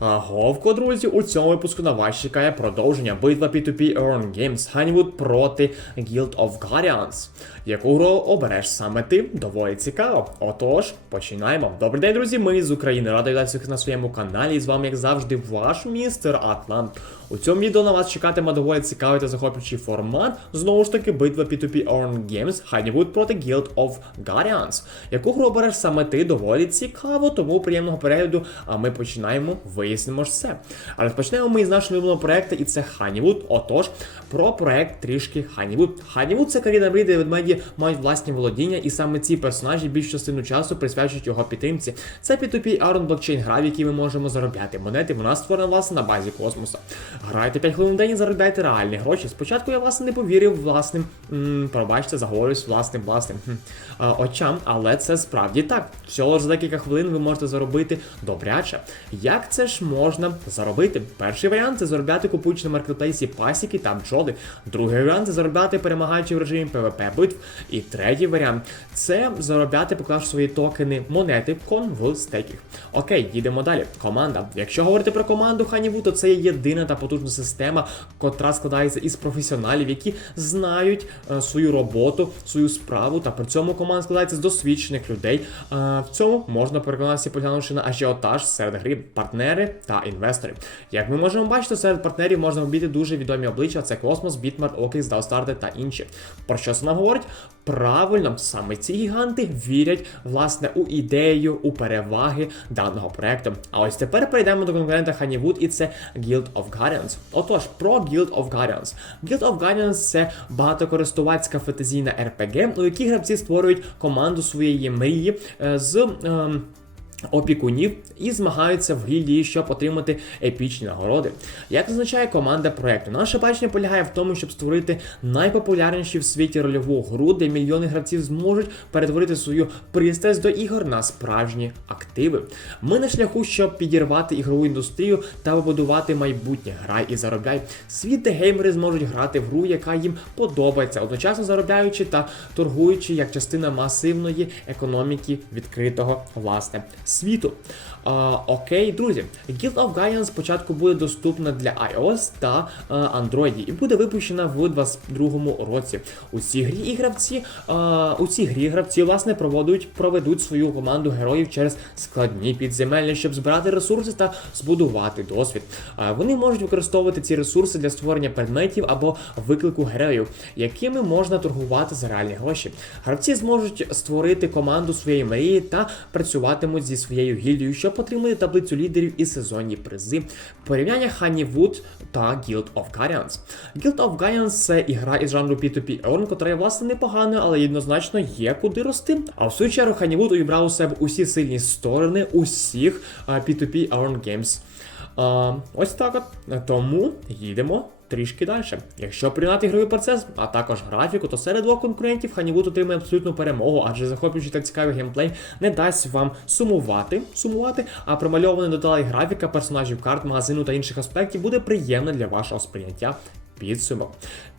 Говко, друзі, у цьому випуску на вас чекає продовження битва P2P Earn Games Honeywood проти Guild of Guardians. Яку гру обереш саме ти? Доволі цікаво. Отож, починаємо. Добрий день, друзі. Ми з України. Радий вітати всіх на своєму каналі. І з вами, як завжди, ваш містер Атлант. У цьому відео на вас чекатиме доволі цікавий та захоплюючий формат. Знову ж таки, битва P2P Earn Games Honeywood проти Guild of Guardians. Яку гру обереш саме ти? Доволі цікаво, тому приємного перегляду. А ми починаємо, вияснимо ж все. А розпочнемо ми із нашого улюбленого проекту, і це Honeywood. Отож, про проект трішки Honeywood. Honeywood це країна мрії, де ведмеді мають власні володіння, і саме ці персонажі більш частину часу присвячують його підтримці. Це P2P Iron блокчейн гра, в якій ми можемо заробляти монети. Вона створена власне на базі космоса. Грайте 5 хвилин в день і заробляйте реальні гроші. Спочатку я власне не повірив власним, м, пробачте, заговорюсь власним власним хм, очам, але це справді так. Всього ж за декілька хвилин ви можете заробити добряче. Як це ж можна заробити? Перший варіант це заробляти купуючи на маркетплейсі пасіки та бджоли. Другий варіант це заробляти перемагаючи в режимі PvP битв. І третій варіант це заробляти, поклавши свої токени монети кон в стейках. Окей, їдемо далі. Команда. Якщо говорити про команду Honeywood, то це є єдина та потужна система, котра складається із професіоналів, які знають е, свою роботу, свою справу, та при цьому команда складається з досвідчених людей. Е, в цьому можна переконатися, поглянувши на ажіотаж серед гри, партнери та інвестори. Як ми можемо бачити, серед партнерів можна обійти дуже відомі обличчя: це Космос, Бітмарт, Окейс, Даустарти та інші. Про що це нам говорить? Правильно, саме ці гіганти вірять власне у ідею, у переваги даного проекту. А ось тепер перейдемо до конкурента Honeywood, і це Guild of Guardians. Отож, про Guild of Guardians. Guild of Guardians це багатокористувацька фентезійна RPG, у якій гравці створюють команду своєї мрії е, з. ем, Опікунів і змагаються в гільдії, щоб отримати епічні нагороди. Як зазначає команда проекту, наше бачення полягає в тому, щоб створити найпопулярнішу в світі рольову гру, де мільйони гравців зможуть перетворити свою пристрасть до ігор на справжні активи. Ми на шляху, щоб підірвати ігрову індустрію та побудувати майбутнє. Грай і заробляй. Світ, де геймери зможуть грати в гру, яка їм подобається, одночасно заробляючи та торгуючи як частина масивної економіки відкритого власне світу. А, окей, друзі, Guild of Guardians спочатку буде доступна для iOS та а, Android і буде випущена в 2022 році. У цій грі і гравці, а, у цій грі гравці власне проводять, проведуть свою команду героїв через складні підземелля, щоб збирати ресурси та збудувати досвід. А, вони можуть використовувати ці ресурси для створення предметів або виклику героїв, якими можна торгувати за реальні гроші. Гравці зможуть створити команду своєї мрії та працюватимуть зі своєю гільдією, щоб отримати таблицю лідерів і сезонні призи. Порівняння Honeywood та Guild of Guardians. Guild of Guardians це ігра із жанру P2P Earn, котра є власне непогана, але однозначно є куди рости. А в свою чергу Honeywood увібрав у себе усі сильні сторони усіх P2P Earn Games. А, ось так от. Тому їдемо трішки далі. Якщо порівняти ігровий процес, а також графіку, то серед двох конкурентів Honeywood отримає абсолютну перемогу, адже захоплюючий та цікавий геймплей не дасть вам сумувати, сумувати, а промальований деталей графіка, персонажів карт, магазину та інших аспектів буде приємно для вашого сприйняття. Підсумок.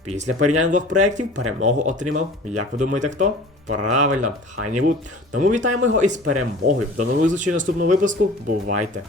Після порівняння двох проєктів перемогу отримав, як ви думаєте, хто? Правильно, Honeywood. Тому вітаємо його із перемогою. До нових зустрічей в наступному випуску. Бувайте!